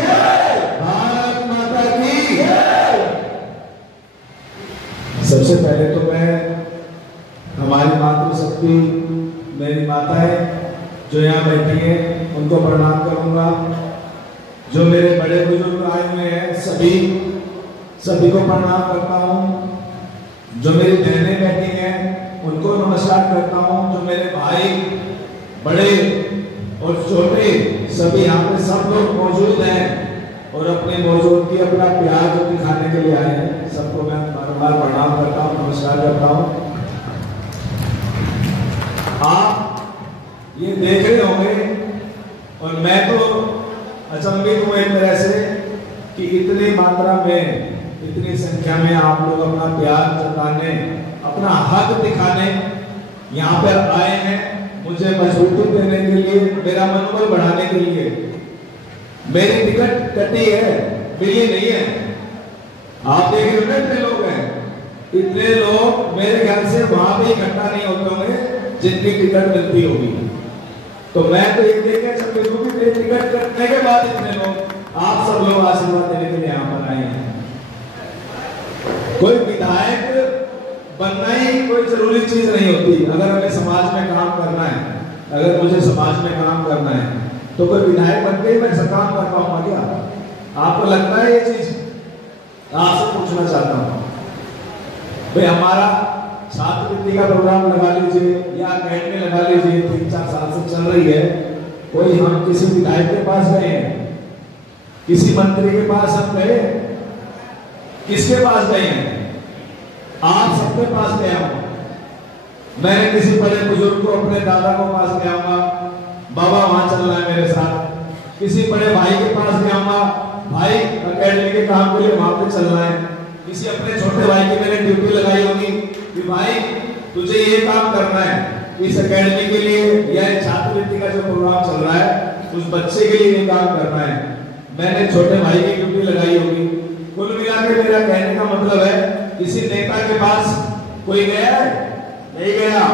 भारत माता की। सबसे पहले तो मैं हमारी मातृशक्ति मेरी माताएं जो यहाँ बैठी हैं उनको प्रणाम करूंगा। जो मेरे बड़े बुजुर्ग आए हुए हैं सभी को प्रणाम करता हूँ। जो मेरी बहनें बैठी हैं उनको नमस्कार करता हूँ। जो मेरे भाई बड़े और छोटे सभी यहाँ पे सब लोग मौजूद हैं और अपनी मौजूदगी अपना प्यार जो दिखाने के लिए आए हैं, सबको मैं बार-बार प्रणाम करता हूँ, नमस्कार करता हूँ। आप ये देख रहे होंगे और मैं तो अचंभित हूँ एक तरह से कि इतनी मात्रा में, इतनी संख्या में आप लोग अपना प्यार जताने, अपना हक दिखाने यहाँ पर आए हैं, मुझे मजबूती देने के लिए, मेरा मनोबल बढ़ाने के लिए। मेरी टिकट कटी है, मिली नहीं है। आप देख रहे हो इतने लोग हैं, इतने लोग मेरे ख्याल से वहां भी इकट्ठा नहीं होते होंगे जितनी टिकट मिलती होगी। तो मैं तो ये देखकर चलती हूँ कि टिकट कटने के बाद इतने लोग, आप सब लोग आशीर्वाद देने के लिए यहाँ पर आए हैं। कोई विधायक बनना ही कोई जरूरी चीज नहीं होती। अगर हमें समाज में काम करना है, अगर मुझे समाज में काम करना है तो कोई विधायक बन के ही मैं सब काम कर पाऊंगा क्या? आपको लगता है ये चीज? आपसे पूछना चाहता हूँ भाई, हमारा छात्रवृत्ति का प्रोग्राम लगा लीजिए या अकेडमी लगा लीजिए, 3-4 साल से चल रही है। कोई हम किसी विधायक के पास गए हैं, किसी मंत्री के पास हम गए, किसके पास गए हैं? आप सबके पास गया हूं। मैंने किसी बड़े बुजुर्ग को, अपने दादा को पास गया हूँ, बाबा वहां चल रहा है मेरे साथ। किसी बड़े भाई के पास गया हूँ, भाई अकेडमी के काम के लिए वहां पे चल रहा है। किसी अपने छोटे भाई की मैंने ड्यूटी लगाई होगी कि भाई तुझे ये काम करना है, इस अकेडमी के लिए या छात्रवृत्ति का जो प्रोग्राम चल रहा है उस बच्चे के लिए ये काम करना है। मैंने छोटे भाई की ड्यूटी लगाई होगी। कुल मिला के मेरा कहने का मतलब है, किसी नेता के पास कोई गया है? नहीं गया।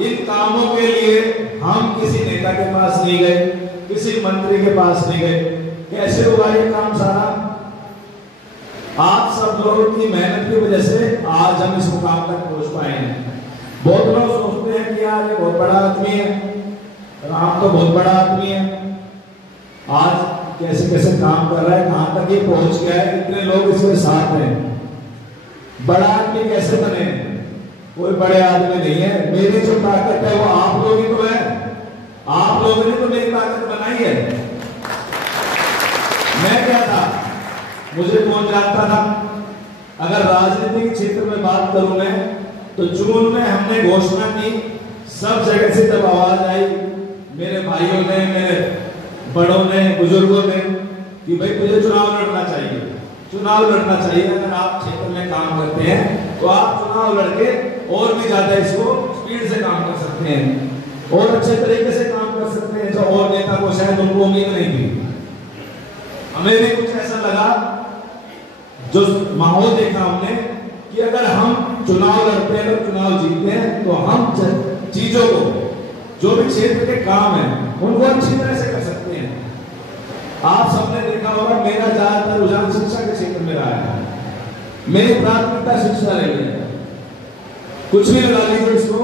इन कामों के लिए हम किसी नेता के पास नहीं गए, किसी मंत्री के पास नहीं गए। कैसे हुआ ये काम सारा? आप सब लोगों की मेहनत की वजह से आज हम इस मुकाम तक पहुंच पाए हैं। बहुत लोग सोचते हैं कि यार ये बहुत बड़ा आदमी है, राम तो बहुत बड़ा आदमी है, आज कैसे कैसे काम कर रहा है, कहां तक ये पहुंच गया है, इतने लोग इसके साथ हैं। बड़ा आदमी कैसे बने? कोई बड़े आदमी नहीं है। मेरी जो ताकत है वो आप लोग ही तो है। आप लोगों ने तो मेरी ताकत बनाई है। मैं क्या था, मुझे कौन जानता था? अगर राजनीति के क्षेत्र में बात करूं मैं, तो जून में हमने घोषणा की, सब जगह से जब आवाज आई, मेरे भाइयों ने, मेरे बड़ों ने, बुजुर्गों ने, कि भाई तुझे चुनाव लड़ना चाहिए, चुनाव लड़ना चाहिए। अगर आप क्षेत्र में काम करते हैं तो आप चुनाव लड़के और भी ज्यादा इसको स्पीड से काम कर सकते हैं और अच्छे तरीके से काम कर सकते हैं, जो और नेता को शायद उनको उम्मीद नहीं थी। हमें भी कुछ ऐसा लगा, जो माहौल देखा हमने कि अगर हम चुनाव लड़ते हैं, अगर चुनाव जीतते हैं, तो हम चीजों को, जो भी क्षेत्र के काम है उनको अच्छी तरह से कर सकते हैं। आप सबने देखा होगा, मेरा ज्यादातर रुझान शिक्षा के क्षेत्र में रहा है। मेरी प्राथमिकता शिक्षा रही है। कुछ भी लगा लीजिए इसको।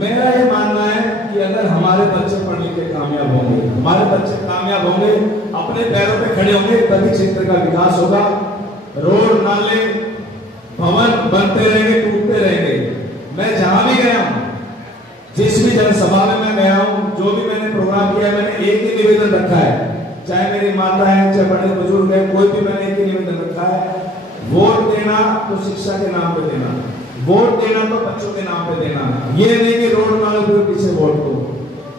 मेरा ये मानना है कि अगर हमारे बच्चे पढ़ लिख के कामयाब होंगे, हमारे बच्चे कामयाब होंगे, अपने पैरों पे खड़े होंगे, तभी क्षेत्र का विकास होगा। रोड, नाले, भवन बनते रहेंगे, टूटते रहेंगे। मैं जहां भी गया हूं, जिस भी जनसभा में मैं गया हूं, जो भी मैंने प्रोग्राम किया, मैंने एक ही निवेदन रखा है, चाहे मेरी माता है, चाहे बड़े बुजुर्ग है, कोई भी, मैंने एक ही निवेदन रखा है, वोट देना तो शिक्षा के नाम पे देना, वोट देना तो बच्चों के नाम पे देना। ये नहीं कि रोड नालों के पीछे वोट दो,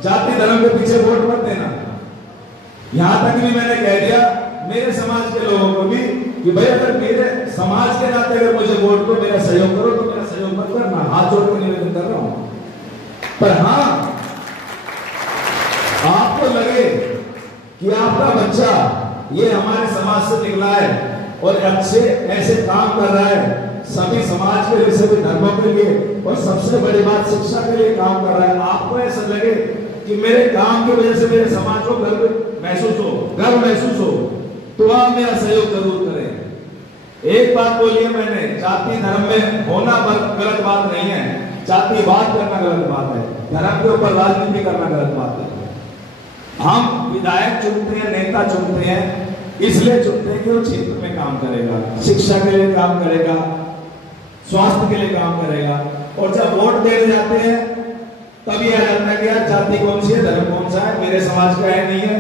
जाति धर्म के पीछे वोट मत देना। यहां तक भी मैंने कह दिया मेरे समाज के लोगों को भी कि भाई अगर मेरे समाज के नाते अगर मुझे वोट दो, मेरा सहयोग करो, तो मेरा सहयोग मत करना। हाथ जोड़ कर निवेदन कर रहा हूं। पर हाँ, आपको लगे कि आपका बच्चा ये हमारे समाज से निकला है और अच्छे ऐसे काम कर रहा है, सभी समाज के लिए, सभी धर्मों के लिए, और सबसे बड़ी बात शिक्षा के लिए काम कर रहा है, आपको ऐसा लगे कि मेरे काम की वजह से मेरे समाज को गर्व महसूस हो, तो आप मेरा सहयोग जरूर करें। एक बात बोली है मैंने, जाति धर्म में होना गलत बात नहीं है, जातिवाद करना गलत बात है, धर्म के ऊपर राजनीति करना गलत बात है। हम विधायक चुनते हैं, नेता चुनते हैं, इसलिए चुनते हैं कि वो क्षेत्र में काम करेगा, शिक्षा के लिए काम करेगा, स्वास्थ्य के लिए काम करेगा। और जब वोट देने जाते हैं तब ये आ जाता है कि यार जाति कौन सी है, धर्म कौन सा है, मेरे समाज का है नहीं है,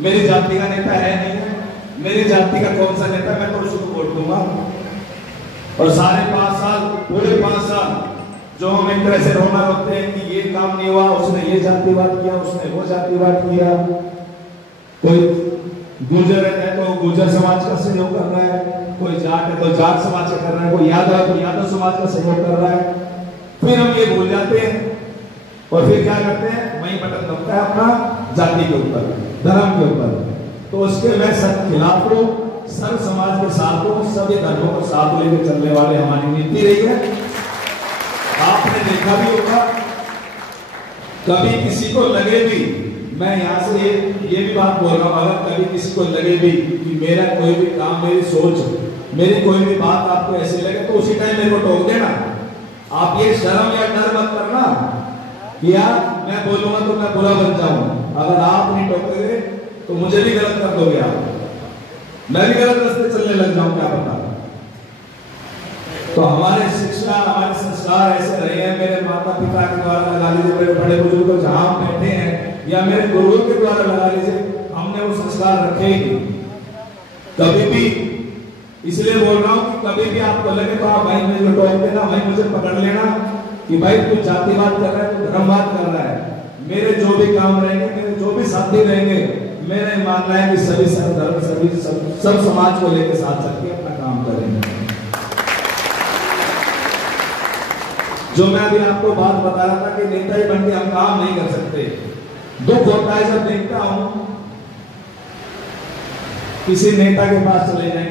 मेरी जाति का नेता है नहीं है, मेरी जाति का कौन सा नेता, मैं तो उसको वोट दूंगा। और सारे 5 साल, पूरे 5 साल जो हम एक तरह से रोना रोते हैं कि ये काम नहीं हुआ, उसने ये जातिवाद किया, उसने वो जातिवाद किया। कोई गुर्जर है तो गुर्जर समाज का सहयोग कर रहा है, कोई जाट है तो जाट समाज का कर रहा है, कोई यादव है तो यादव समाज का सहयोग कर रहा है। फिर हम ये भूल जाते हैं और फिर क्या करते हैं, वहीं बटन दबता है अपना जाति के ऊपर, धर्म के ऊपर। तो उसके मैं सब खिलाफ हूं, सर्व समाज के साथ हूं, सभी धर्मों को साथ लेकर चलने वाले हमारी नीति रही है। आपने देखा भी होगा, कभी किसी को लगे भी, मैं यहाँ से ये भी बात बोल रहा हूँ, अगर कभी किसी को लगे भी कि मेरा कोई भी काम, मेरी सोच, मेरी कोई भी बात आपको ऐसी लगे तो उसी टाइम मेरे को टोक देना। आप ये शर्म या डर मत करना कि यार मैं बोलूंगा तो मैं बुरा बन जाऊं। अगर आप नहीं टोकोगे तो मुझे भी गलत कर दोगे आप, मैं भी गलत रास्ते चलने लग जाऊं, क्या पता। तो हमारे शिक्षा, हमारे संस्कार ऐसे रहे हैं, मेरे माता पिता के द्वारा लगा लीजिए, मेरे बड़े बुजुर्ग जहां बैठे हैं, या मेरे गुरुओं के द्वारा लगा लीजिए, हमने वो संस्कार रखे ही कभी भी। इसलिए बोल रहा हूं कि कभी भी आपको लगे तो आप वहीं मुझे टोक देना, वहीं मुझे पकड़ लेना कि भाई तू जातिवाद कर रहा है, तू धर्मवाद कर रहा है। मेरे जो भी काम रहेंगे, मेरे जो भी साथी रहेंगे, मेरा मानना है कि सभी धर्म, सभी सब समाज को लेकर साथ चल के अपना काम करेंगे। जो मैं अभी आपको बात बता रहा था कि नेता ही बन के हम काम नहीं कर सकते। दुख होता है जब देखता हूं किसी नेता के पास चले जाए,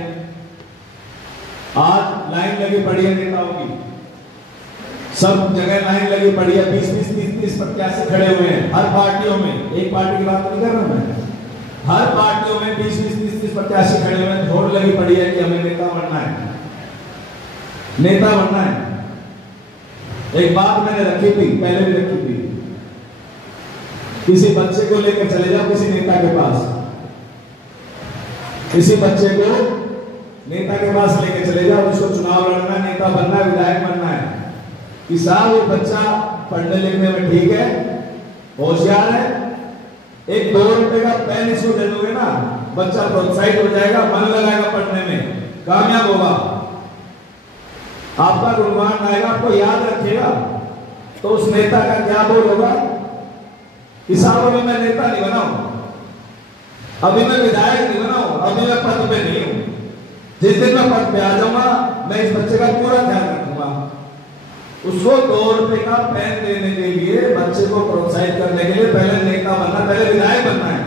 आज लाइन लगी पड़ी है नेताओं की, सब जगह लाइन लगी पड़ी है, 20-20, 30-30 प्रत्याशी खड़े हुए हैं हर पार्टियों में। एक पार्टी की बात नहीं कर रहा मैं, हर पार्टियों में 20-20, 30-30 प्रत्याशी खड़े हुए हैं, दौड़ लगी पड़ी है कि हमें नेता बनना है, नेता बनना है। एक बात मैंने रखी थी, पहले भी रखी थी, किसी बच्चे को लेकर चले जाओ किसी नेता के पास, किसी बच्चे को नेता के पास लेकर चले जाओ, उसको चुनाव लड़ना है, नेता बनना है, विधायक बनना है, कि साहब वो बच्चा पढ़ने लिखने में ठीक है, होशियार है, एक 2 रुपए का पेन इसको दे दोगे ना, बच्चा प्रोत्साहित हो जाएगा, मन लगाएगा पढ़ने में, कामयाब होगा, आपका गुणगान आएगा, आपको याद रखेगा। तो उस नेता का क्या बोल होगा कि साहब अभी मैं नेता नहीं बनाऊं, अभी मैं विधायक नहीं बनाऊं, अभी मैं पद पे नहीं हूं, जिस दिन मैं पद पे आ जाऊंगा मैं इस बच्चे का पूरा ध्यान रखूंगा। उसको 2 रुपए का पेन देने के लिए, बच्चे को प्रोत्साहित करने के लिए पहले नेता बनना, पहले विधायक बनना है।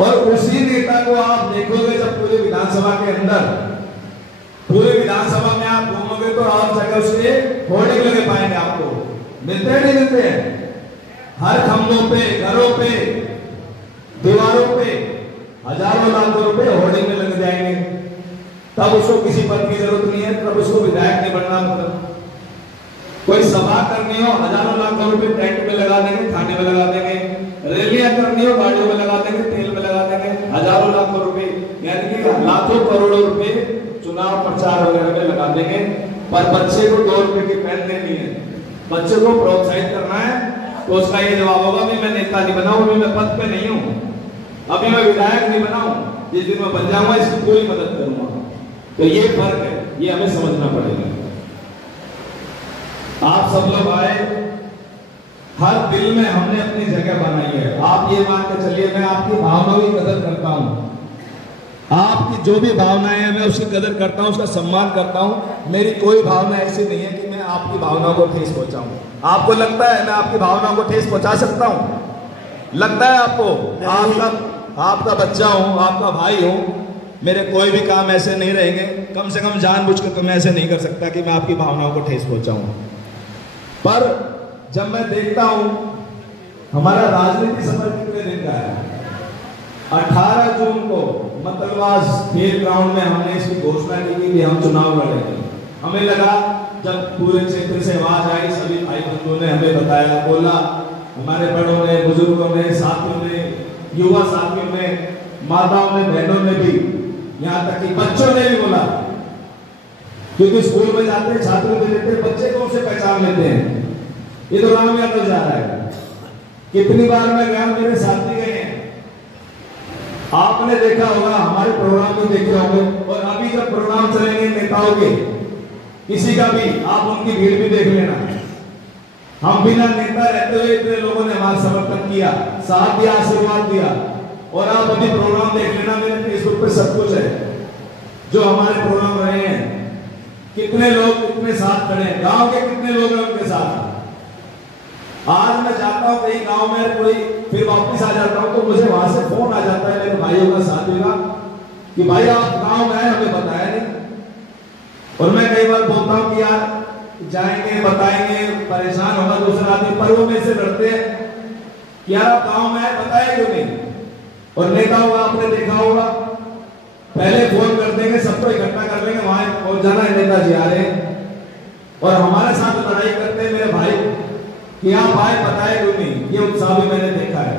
और उसी नेता को आप देखोगे जब पूरे विधानसभा के अंदर, पूरे विधानसभा में आप घूमोगे तो आप जगह उसके होर्डिंग लगे पाएंगे, आपको मिलते हैं नहीं मिलते हैं, हर खंभों पे, घरों पे, दीवारों पे हजारों लाखों रुपए होर्डिंग में लग जाएंगे। तब उसको किसी पद की जरूरत नहीं है, तब उसको विधायक नहीं बनना। मतलब कोई सभा करनी हो, हजारों लाखों रुपए टेंट में लगा देंगे, खाने में लगा देंगे, रैलियां करनी हो गाड़ियों में लगा देंगे, तेल में लगा देंगे, हजारों लाखों रुपए, यानी कि लाखों करोड़ों रुपए चुनाव प्रचार वगैरह में लगा देंगे। पर बच्चे को 2 रुपए की पेन देनी है, बच्चे को प्रोत्साहित करना है, तो उसका ये जवाब होगा भी मैं नेता नहीं बनाऊं, अभी मैं पद पे नहीं हूं, अभी मैं विधायक नहीं बनाऊं, जिस दिन मैं बन जाऊंगा इसकी पूरी मदद करूंगा। तो ये फर्क है, ये हमें समझना पड़ेगा। आप सब लोग आए, हर दिल में हमने अपनी जगह बनाई है। आप ये मान के चलिए, मैं आपकी भावनाओं की कदर करता हूं, आपकी जो भी भावनाएं हैं मैं उसकी कदर करता हूं, उसका सम्मान करता हूं। मेरी कोई भावना ऐसी नहीं है कि मैं आपकी भावनाओं को ठेस पहुंचाऊं। आपको लगता है मैं आपकी भावनाओं को ठेस पहुंचा सकता हूं? लगता है आपको? आपका बच्चा हूं, आपका भाई हूं, मेरे कोई भी काम ऐसे नहीं रहेंगे, कम से कम जानबूझकर तो मैं ऐसे नहीं कर सकता कि मैं आपकी भावनाओं को ठेस पहुंचाऊं। पर जब मैं देखता हूं हमारा राजनीति सफर कितने दिन का है, 18 जून को मतलवास खेल ग्राउंड में हमने इसकी घोषणा की थी कि हम चुनाव लड़ेंगे। हमें लगा, जब पूरे क्षेत्र से आवाज आई, सभी भाई बंधुओं ने हमें बताया, बोला, हमारे बड़ों ने, बुजुर्गों ने, साथियों ने, युवा साथियों ने, माताओं ने, बहनों ने भी, यहाँ तक कि बच्चों ने भी बोला, क्योंकि स्कूल में जाते हैं, छात्रों को लेते हैं, बच्चे को उसे पहचान लेते हैं, ये तो राम यादव जा रहा है। कितनी बार मैं गया, मेरे साथी गए हैं, आपने देखा होगा, हमारे प्रोग्राम भी देखे होंगे, और अभी जब प्रोग्राम चलेंगे नेताओं के, किसी का भी, आप उनकी भीड़ भी देख लेना। हम बिना नेता रहते हुए इतने लोगों ने हमारा समर्थन किया, साथ दिया, आशीर्वाद दिया, और आप अभी प्रोग्राम देख लेना, मेरे फेसबुक पे सब कुछ है, जो हमारे प्रोग्राम रहे हैं, कितने लोग कितने साथ खड़े हैं, गांव के कितने लोग हैं उनके साथ। आज मैं जाता हूँ कहीं गांव में, कोई फिर वापस आ जाता हूँ तो मुझे वहां से फोन आ जाता है मेरे भाइयों का, साथियों का, कि भाई आप गांव में आए, हमें बताया नहीं। और मैं कई बार बोलता हूँ कि यार जाएंगे, बताएंगे, परेशान होगा दूसरा आदमी, पर वो मेरे से डरते हैं कि यार आप गांव में आए, बताया क्यों नहीं। और नेता होगा, आपने देखा होगा, पहले फोन कर देंगे, सबको इकट्ठा कर लेंगे, वहां पहुंच जाना है, नेताजी आ रहे हैं, और हमारे साथ लड़ाई करते हैं मेरे भाई कि आप आए, बताए क्यों नहीं। ये उत्साह भी मैंने देखा है।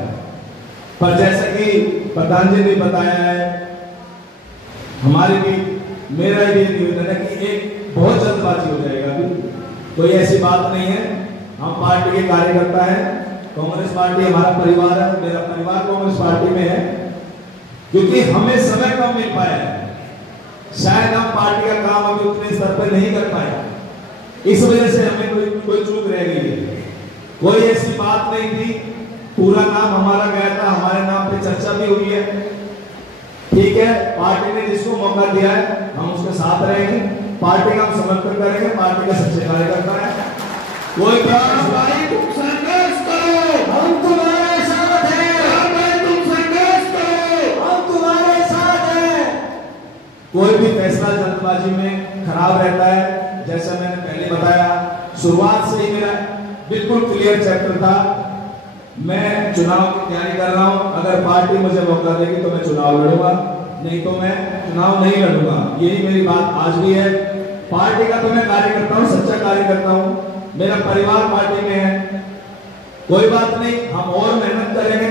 पर जैसा कि प्रधान जी ने बताया है, हमारी भी, मेरा भी निवेदन है कि एक बहुत जल्दबाजी हो जाएगा, अभी कोई ऐसी बात नहीं है। हम पार्टी के कार्यकर्ता हैं, कांग्रेस पार्टी हमारा परिवार है, मेरा परिवार कांग्रेस पार्टी में है, क्योंकि हमें समय कम मिल पाया है, शायद हम पार्टी का काम अभी उतने स्तर पर नहीं कर पाए, इस वजह से हमें कोई चूक रह गई है। कोई ऐसी बात नहीं थी, पूरा नाम हमारा गया था, हमारे नाम पे चर्चा भी हुई है, ठीक है। पार्टी ने जिसको मौका दिया है हम उसके साथ रहेंगे, पार्टी का हम समर्थन करेंगे, पार्टी का सच्चे कार्यकर्ता है। कोई भाई तुम संघर्ष करो, हम तुम्हारे साथ हैं, तुम संघर्ष करो, हम तुम्हारे साथ हैं। कोई भी फैसला जल्दबाजी में खराब रहता है। जैसा मैंने पहले बताया, शुरुआत से ही मेरा बिल्कुल क्लियर चैप्टर था, मैं चुनाव की तैयारी कर रहा हूं, अगर पार्टी मुझे मौका देगी तो मैं चुनाव लड़ूंगा, नहीं तो मैं चुनाव नहीं लड़ूंगा। यही मेरी बात आज भी है। पार्टी का तो मैं कार्यकर्ता हूं, सच्चा कार्यकर्ता हूं, मेरा परिवार पार्टी में है, कोई बात नहीं, हम और मेहनत करेंगे।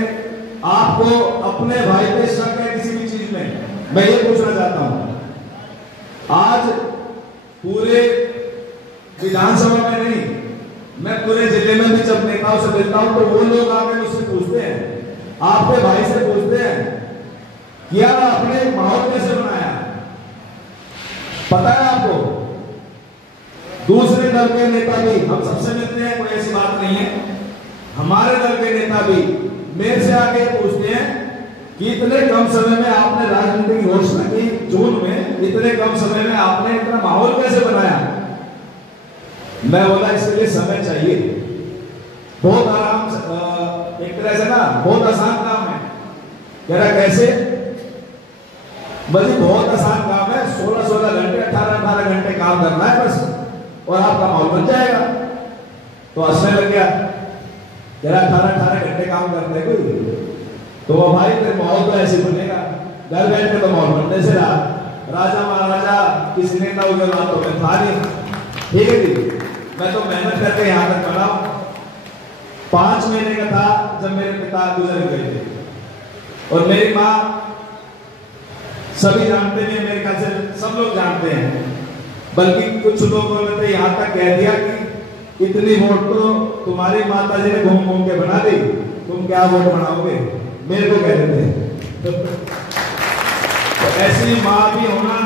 आपको अपने भाई पे शक है किसी भी चीज में, मैं ये पूछना चाहता हूं, आज पूरे विधानसभा में नहीं, मैं पूरे जिले में भी जब नेताओं से मिलता हूं तो वो लोग आके मुझसे पूछते हैं, आपके भाई से पूछते हैं कि यार आपने माहौल कैसे बनाया, पता है आपको। दूसरे दल के नेता भी, हम सबसे मिलते हैं, कोई ऐसी बात नहीं है, हमारे दल के नेता भी मेरे से आके पूछते हैं कि इतने कम समय में आपने राजनीति की घोषणा की जून में, इतने कम समय में आपने इतना माहौल कैसे बनाया। मैं बोला इसके लिए समय चाहिए, बहुत आराम से, एक तरह से ना बहुत आसान काम है। कह रहा कैसे, बल्कि बहुत आसान काम है, 16-16 घंटे 18-18 घंटे काम करना है बस, और आपका माहौल बन जाएगा। तो हंसने लग गया, कह रहा 18-18 घंटे काम करते हैं कोई, तो वो भाई फिर माहौल तो ऐसे बनेगा, घर बैठने तो माहौल बनने से रहा, राजा महाराजा किसी नेता उनके बातों में था नहीं, ठीक है जी। मैं तो मेहनत करके यहाँ तक पढ़ा, 5 महीने का था जब मेरे पिता गुजर गए थे, और मेरी माँ, सभी जानते हैं, मेरे ख्याल से सब लोग जानते हैं, बल्कि कुछ लोगों ने तो यहाँ तक कह दिया कि इतनी वोट तो तुम्हारी माता जी ने घूम घूम के बना दी, तुम क्या वोट बनाओगे, मेरे को कह देते हैं। तो ऐसी माँ भी होना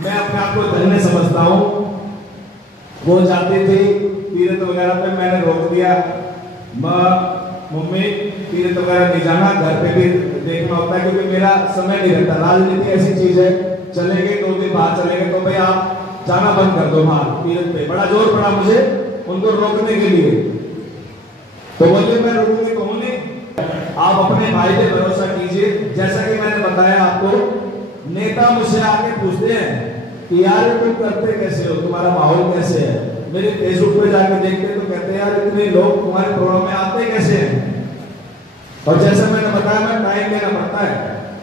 मैं अपने आप को धन्य समझता हूँ। वो जाती थी तीर्थ वगैरह पे, मैंने रोक दिया, मम्मी तीर्थ वगैरह नहीं जाना, घर पे भी देखना होता है, क्योंकि मेरा समय नहीं रहता। राजनीति ऐसी चीज है, चलेंगे 2 दिन बाद चलेंगे तो भाई आप जाना बंद कर दो बाहर तीर्थ पे, बड़ा जोर पड़ा मुझे उनको रोकने के लिए, तो बोलिए मैं रोकूंगी कहूँ नहीं। आप अपने भाई पे भरोसा कीजिए। जैसा कि मैंने बताया आपको, नेता मुझसे आके पूछते हैं कि यार तुम करते कैसे हो, तुम्हारा माहौल कैसे है। मेरे फेसबुक पे जाके देखते तो कहते हैं यार इतने लोग तुम्हारे प्रोग्राम में आते कैसे हैं। और जैसे मैंने बताया, मैं टाइम देना पड़ता है,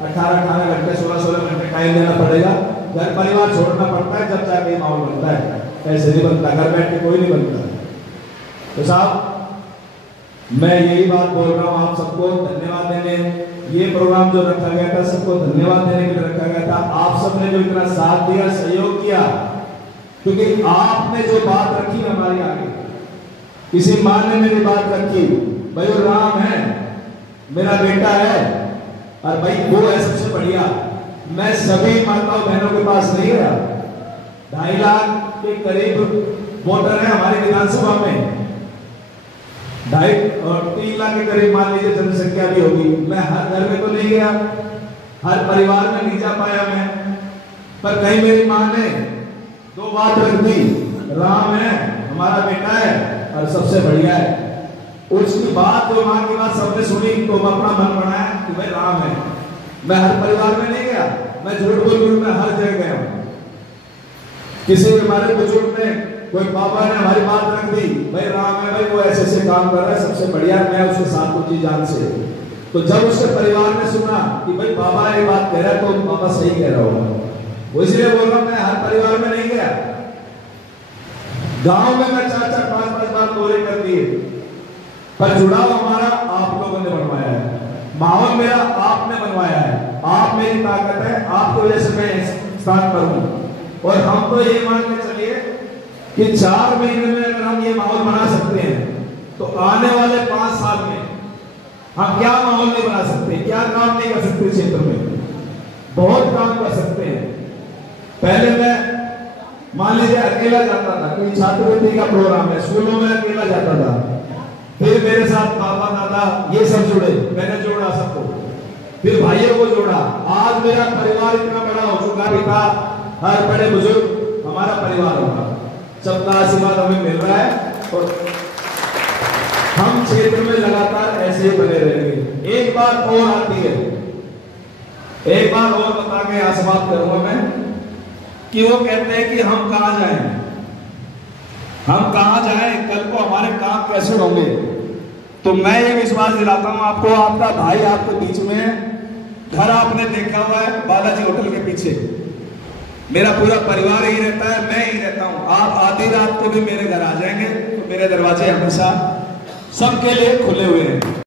18 घंटे 16 घंटे टाइम देना पड़ेगा। घर परिवार छोड़ना पड़ता है जब जाके माहौल बनता है, ऐसे नहीं बनता, घर बैठ के कोई नहीं बनता। तो साहब मैं यही बात बोल रहा हूँ आप सबको धन्यवाद देने, ये प्रोग्राम जो रखा गया था सबको धन्यवाद देने के लिए रखा गया था। आप सबने जो इतना साथ दिया, सहयोग किया, क्योंकि आपने जो बात रखी हमारे आगे, किसी माँ ने मेरी बात रखी, भाई वो राम है, मेरा बेटा है, और भाई वो है सबसे बढ़िया। मैं सभी माताओं बहनों के पास नहीं गया, 2.5 लाख के करीब वोटर है हमारी विधानसभा में, 2.5 और 3 लाख के करीब मान लीजिए जनसंख्या भी होगी। मैं हर घर में तो नहीं गया, हर परिवार में नहीं जा पाया मैं, पर कहीं मेरी माँ ने 2 बात रख दी, राम है हमारा बेटा है और सबसे बढ़िया है। उसकी बात जो माँ की बात सबने सुनी तो अपना मन बनाया कि भाई राम है। मैं हर परिवार में नहीं गया, मैं झूठ बोल मैं हर जगह गया हूँ। किसी हमारे बुजुर्ग ने, कोई बाबा ने हमारी बात रख दी, भाई राम है, भाई वो ऐसे ऐसे काम कर रहा है सबसे बढ़िया, मैं उसके साथ हूँ जी जान से। तो जब उसके परिवार ने सुना कि भाई बाबा ये बात कह रहा है तो बाबा सही कह रहा होगा, वो इसलिए बोल रहा हूँ मैं हर परिवार में नहीं गया। गांव में मैं 4-4 5-5 बार बोले कर दिए, पर जुड़ाव हमारा आप लोगों ने बनवाया है, माहौल मेरा आपने बनवाया है, आप मेरी ताकत है, आपकी वजह से मैं इस स्थान पर हूं। और हम तो ये मान के चलिए कि 4 महीने में अगर हम ये माहौल बना सकते हैं तो आने वाले 5 साल में हम क्या माहौल नहीं बना सकते, क्या काम नहीं कर सकते क्षेत्र में, बहुत काम कर सकते हैं। पहले मैं मान लीजिए अकेला जाता था, कोई छात्रवृत्ति का प्रोग्राम है, स्कूलों में अकेला जाता था, फिर मेरे साथ पापा दादा ये सब जुड़े, मैंने जोड़ा सबको, फिर भाइयों को जोड़ा। आज मेरा परिवार इतना बड़ा हो चुका, पिता हर बड़े बुजुर्ग हमारा परिवार होगा, सबका आशीर्वाद हमें मिल रहा है और हम क्षेत्र में लगातार ऐसे ही बने रहेंगे। एक बात और आती है, एक बार और बता के यहाँ समाप्त करूंगा मैं, कि वो कहते हैं कि हम कहां जाएं, हम कहां जाएं, कल को हमारे काम कैसे होंगे। तो मैं ये विश्वास दिलाता हूं आपको, आपका भाई आपके बीच में है, घर आपने देखा हुआ है बालाजी होटल के पीछे, मेरा पूरा परिवार ही रहता है, मैं ही रहता हूं। आप आधी रात को भी मेरे घर आ जाएंगे तो मेरे दरवाजे हमेशा सबके लिए खुले हुए हैं।